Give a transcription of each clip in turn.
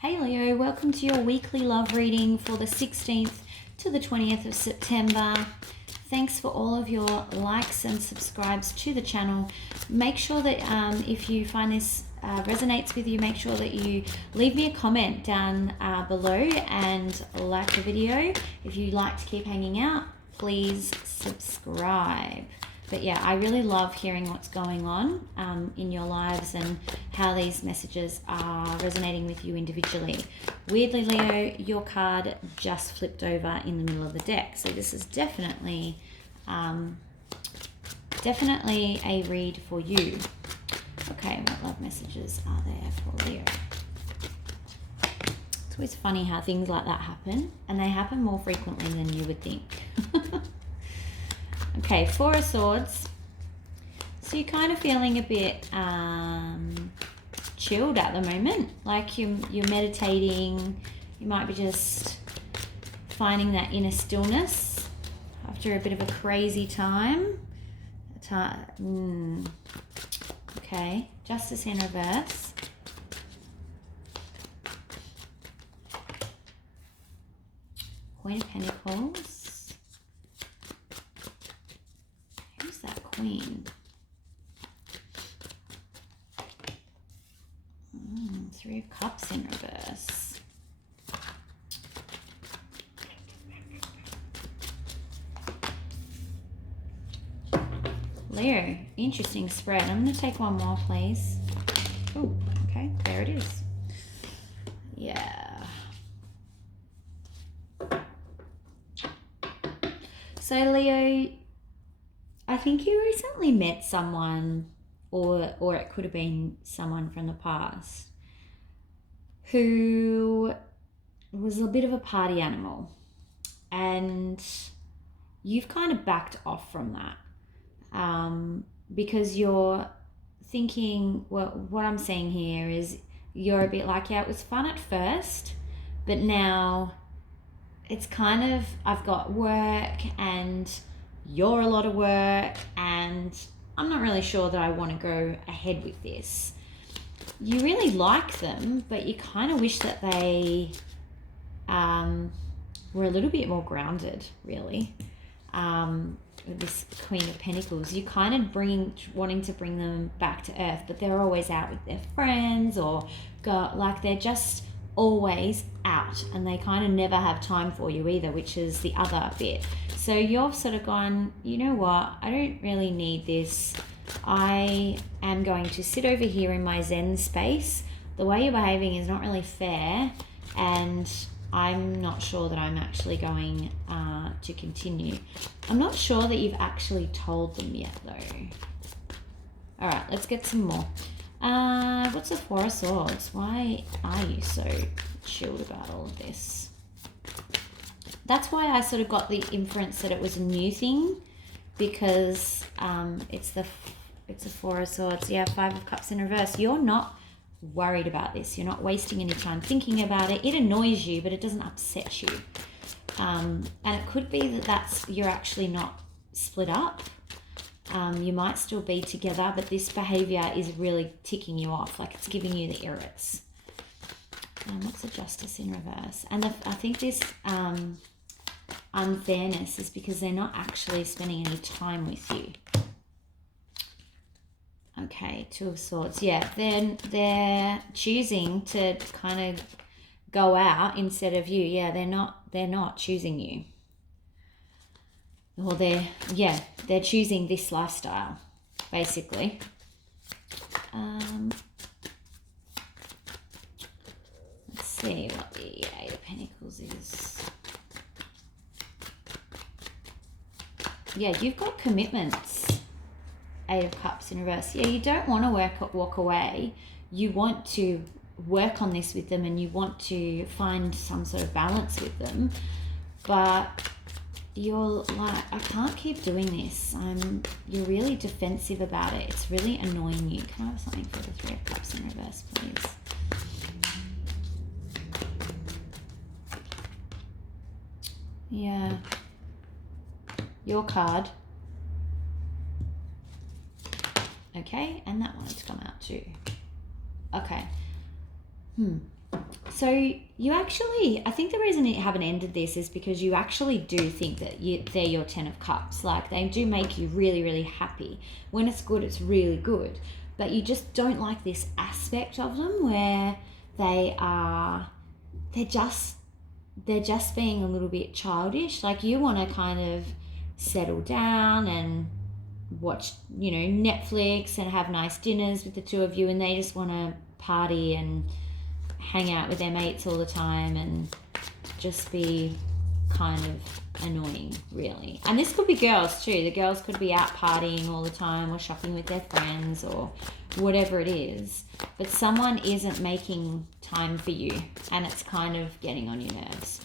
Hey Leo, welcome to your weekly love reading for the 16th to the 20th of September. Thanks for all of your likes and subscribes to the channel. Make sure that if you find this resonates with you, make sure that you leave me a comment down below and like the video. If you'd like to keep hanging out, please subscribe. But yeah, I really love hearing what's going on in your lives and how these messages are resonating with you individually. Weirdly, Leo, your card just flipped over in the middle of the deck. So this is definitely a read for you. Okay, what love messages are there for Leo? It's always funny how things like that happen, and they happen more frequently than you would think. Okay, Four of Swords. So you're kind of feeling a bit chilled at the moment, like you're meditating. You might be just finding that inner stillness after a bit of a crazy time. Okay, Justice in reverse. Queen of Pentacles. Who's that Queen? Three of Cups in reverse. Leo, interesting spread. I'm going to take one more, please. Oh, okay, there it is. Yeah. So, Leo, I think you recently met someone, or it could have been someone from the past, who was a bit of a party animal, and you've kind of backed off from that because you're thinking, well, what I'm saying here is you're a bit like, yeah, it was fun at first, but now it's kind of, I've got work and you're a lot of work and I'm not really sure that I want to go ahead with this. You really like them, but you kind of wish that they were a little bit more grounded, really. With this Queen of Pentacles, you kind of wanting to bring them back to earth, but they're always out with their friends or they're just always out, and they kind of never have time for you either, which is the other bit. So you've sort of gone, you know what, I don't really need this. I am going to sit over here in my Zen space. The way you're behaving is not really fair, and I'm not sure that I'm actually going to continue. I'm not sure that you've actually told them yet, though. All right, let's get some more. What's the Four of Swords? Why are you so chilled about all of this? That's why I sort of got the inference that it was a new thing, because it's the Four of Swords. Yeah, Five of Cups in reverse. You're not worried about this. You're not wasting any time thinking about it. It annoys you, but it doesn't upset you. And it could be that you're actually not split up. You might still be together, but this behavior is really ticking you off, like it's giving you the irrits. What's the Justice in reverse? And I think this unfairness is because they're not actually spending any time with you. Okay, Two of Swords. Yeah, they're choosing to kind of go out instead of you. Yeah, they're not choosing you. Or they're choosing this lifestyle, basically. Let's see what the Eight of Pentacles is. Yeah, you've got commitments. Eight of Cups in reverse. Yeah, you don't want to walk away. You want to work on this with them, and you want to find some sort of balance with them. But you're like, I can't keep doing this. You're really defensive about it. It's really annoying you. Can I have something for the Three of Cups in reverse, please? Yeah. Your card. Okay, and that wanted to come out too. Okay. So you actually, I think the reason you haven't ended this is because you actually do think that they're your 10 of cups. Like, they do make you really, really happy. When it's good, it's really good. But you just don't like this aspect of them where they're just being a little bit childish. Like, you want to kind of settle down and watch, Netflix and have nice dinners with the two of you, and they just want to party and hang out with their mates all the time and just be kind of annoying, really. And this could be girls too. The girls could be out partying all the time or shopping with their friends or whatever it is, but someone isn't making time for you, and it's kind of getting on your nerves.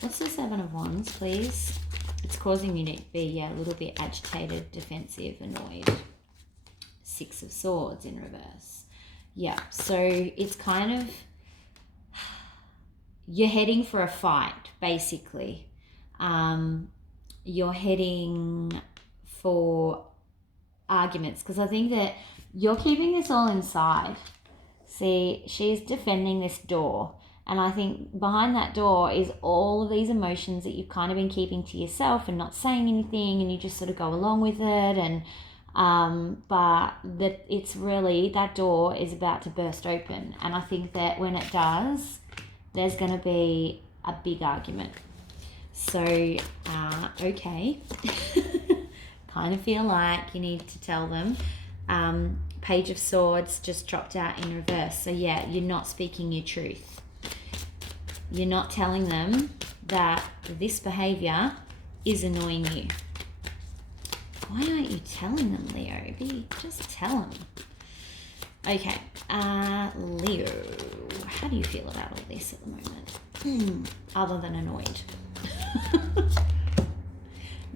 What's the 7 of Wands, please? It's causing you to be a little bit agitated, defensive, annoyed. 6 of Swords in reverse. Yeah, so it's kind of, you're heading for a fight, basically. You're heading for arguments, because I think that you're keeping this all inside. See, she's defending this door, and I think behind that door is all of these emotions that you've kind of been keeping to yourself and not saying anything, and you just sort of go along with it. And but that it's really, that door is about to burst open, and I think that when it does, there's going to be a big argument. So, okay. Kind of feel like you need to tell them. Page of Swords just dropped out in reverse. So yeah, you're not speaking your truth. You're not telling them that this behavior is annoying you. Why aren't you telling them, Leo? Just tell them. Okay, Leo, how do you feel about all this at the moment? Other than annoyed.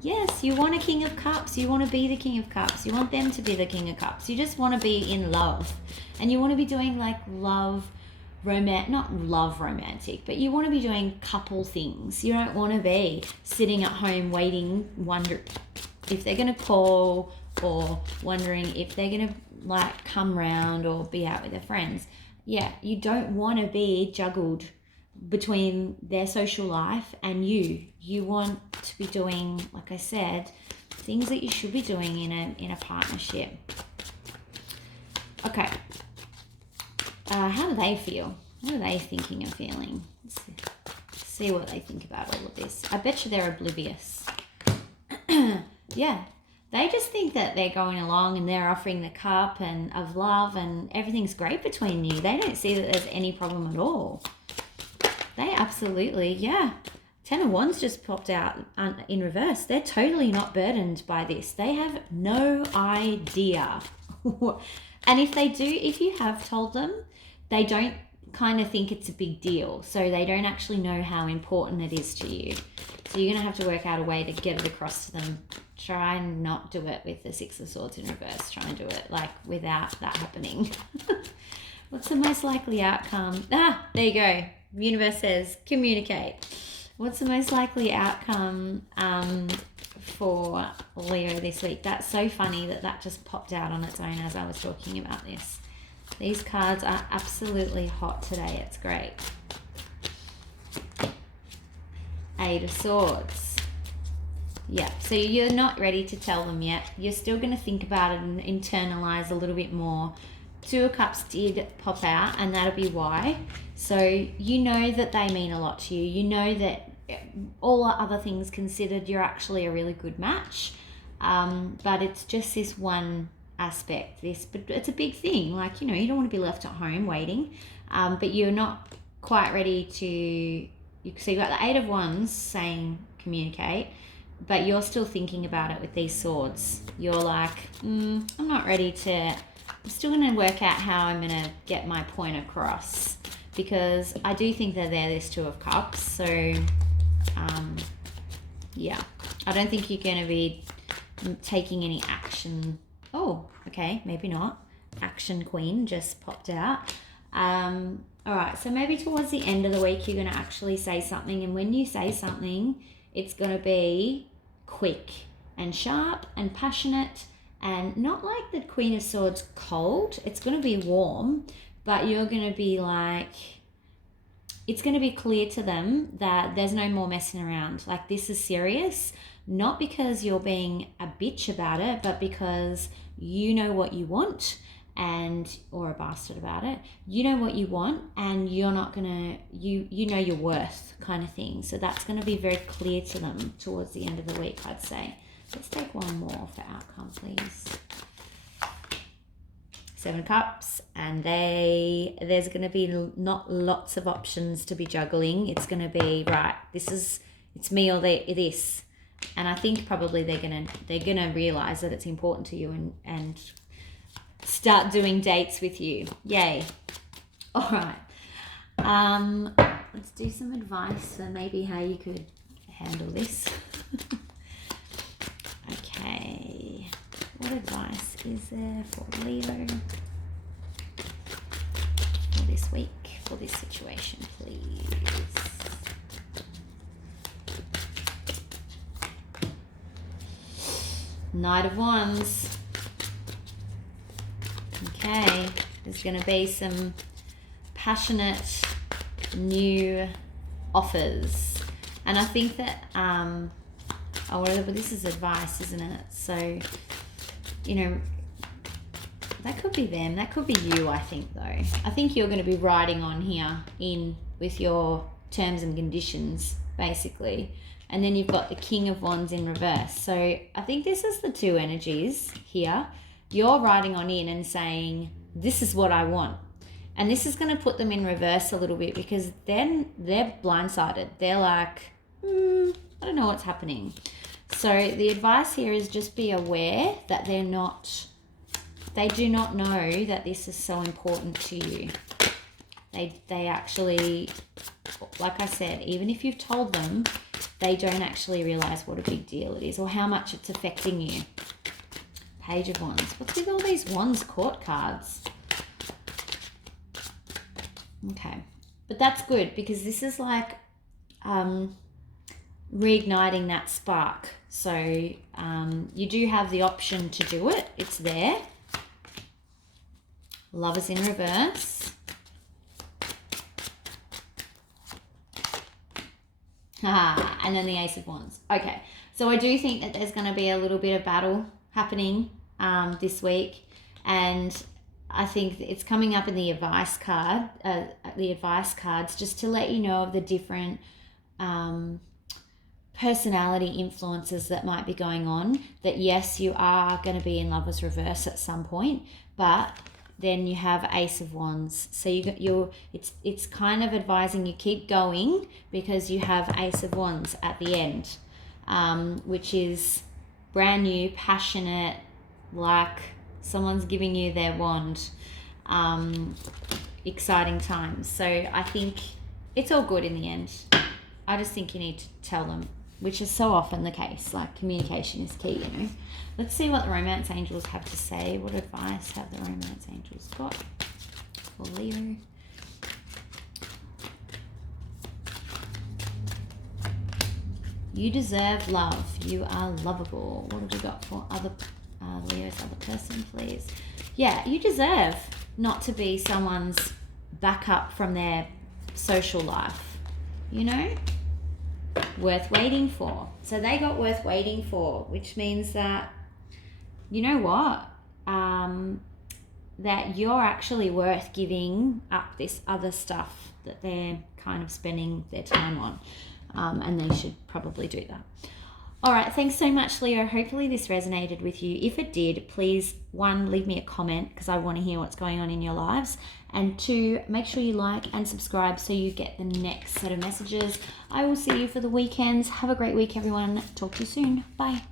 Yes, you want a King of Cups. You want to be the King of Cups. You want them to be the King of Cups. You just want to be in love. And you want to be doing like not love romantic, but you want to be doing couple things. You don't want to be sitting at home waiting, wondering if they're going to call, or wondering if they're going to like come round or be out with their friends. Yeah, you don't want to be juggled between their social life and you. You want to be doing, like I said, things that you should be doing in a partnership. Okay. How do they feel? What are they thinking and feeling? Let's see what they think about all of this. I bet you they're oblivious. Yeah. They just think that they're going along and they're offering the cup and of love and everything's great between you. They don't see that there's any problem at all. They absolutely, yeah. 10 of Wands just popped out in reverse. They're totally not burdened by this. They have no idea. And if they do, if you have told them, they don't kind of think it's a big deal. So they don't actually know how important it is to you. So you're going to have to work out a way to get it across to them. Try and not do it with the 6 of Swords in reverse. Try and do it like without that happening. What's the most likely outcome? There you go. The universe says communicate. What's the most likely outcome for Leo this week? That's so funny that just popped out on its own as I was talking about this. These cards are absolutely hot today. It's great. 8 of Swords. Yeah, so you're not ready to tell them yet. You're still going to think about it and internalize a little bit more. 2 of Cups did pop out, and that'll be why. So you know that they mean a lot to you. You know that all other things considered, you're actually a really good match. But it's just this one aspect. But it's a big thing. Like, you don't want to be left at home waiting. But you're not quite ready to... So you've got the 8 of Wands saying communicate, but you're still thinking about it with these swords. You're like, I'm not ready to... I'm still going to work out how I'm going to get my point across, because I do think that they're this 2 of Cups. So, yeah, I don't think you're going to be taking any action. Oh, okay, maybe not. Action Queen just popped out. All right, so maybe towards the end of the week, you're going to actually say something. And when you say something, it's going to be quick and sharp and passionate, and not like the Queen of Swords cold. It's going to be warm, but you're going to be like, it's going to be clear to them that there's no more messing around. Like, this is serious, not because you're being a bitch about it, but because you know what you want, or a bastard about it. You know what you want, and you're not gonna, you know your worth, kind of thing. So that's going to be very clear to them towards the end of the week, I'd say. Let's take one more for outcome, please. 7 Cups, and there's going to be not lots of options to be juggling. It's going to be, right, it's me or this. And I think probably they're gonna realize that it's important to you and start doing dates with you. Yay. All right. Let's do some advice for maybe how you could handle this. Okay. What advice is there for Leo for this week, for this situation, please? Knight of Wands. Okay, there's going to be some passionate new offers. And I think that, this is advice, isn't it? So, that could be them. That could be you, I think, though. I think you're going to be riding on here with your terms and conditions, basically. And then you've got the King of Wands in reverse. So I think this is the two energies here. You're riding on in and saying, this is what I want. And this is going to put them in reverse a little bit, because then they're blindsided. They're like, I don't know what's happening. So the advice here is just be aware that they do not know that this is so important to you. They actually, like I said, even if you've told them, they don't actually realize what a big deal it is or how much it's affecting you. Page of Wands. What's with all these Wands court cards? Okay. But that's good, because this is like reigniting that spark. So you do have the option to do it. It's there. Lovers in reverse. And then the Ace of Wands. Okay, so I do think that there's going to be a little bit of battle happening this week, and I think it's coming up in the advice card, the advice cards, just to let you know of the different personality influences that might be going on. That yes, you are going to be in Lovers reverse at some point, but then you have Ace of Wands. So it's kind of advising you keep going, because you have Ace of Wands at the end, which is brand new, passionate, like someone's giving you their wand, exciting times. So I think it's all good in the end. I just think you need to tell them, which is so often the case. Like, communication is key, Let's see what the romance angels have to say. What advice have the romance angels got for Leo? You deserve love. You are lovable. What have we got for Leo's other person, please? Yeah, you deserve not to be someone's backup from their social life, Worth waiting for. So they got worth waiting for, which means that, you know what? That you're actually worth giving up this other stuff that they're kind of spending their time on. And they should probably do that. All right, thanks so much, Leo. Hopefully this resonated with you. If it did, please, 1, leave me a comment, because I want to hear what's going on in your lives. And 2, make sure you like and subscribe so you get the next set of messages. I will see you for the weekends. Have a great week, everyone. Talk to you soon. Bye.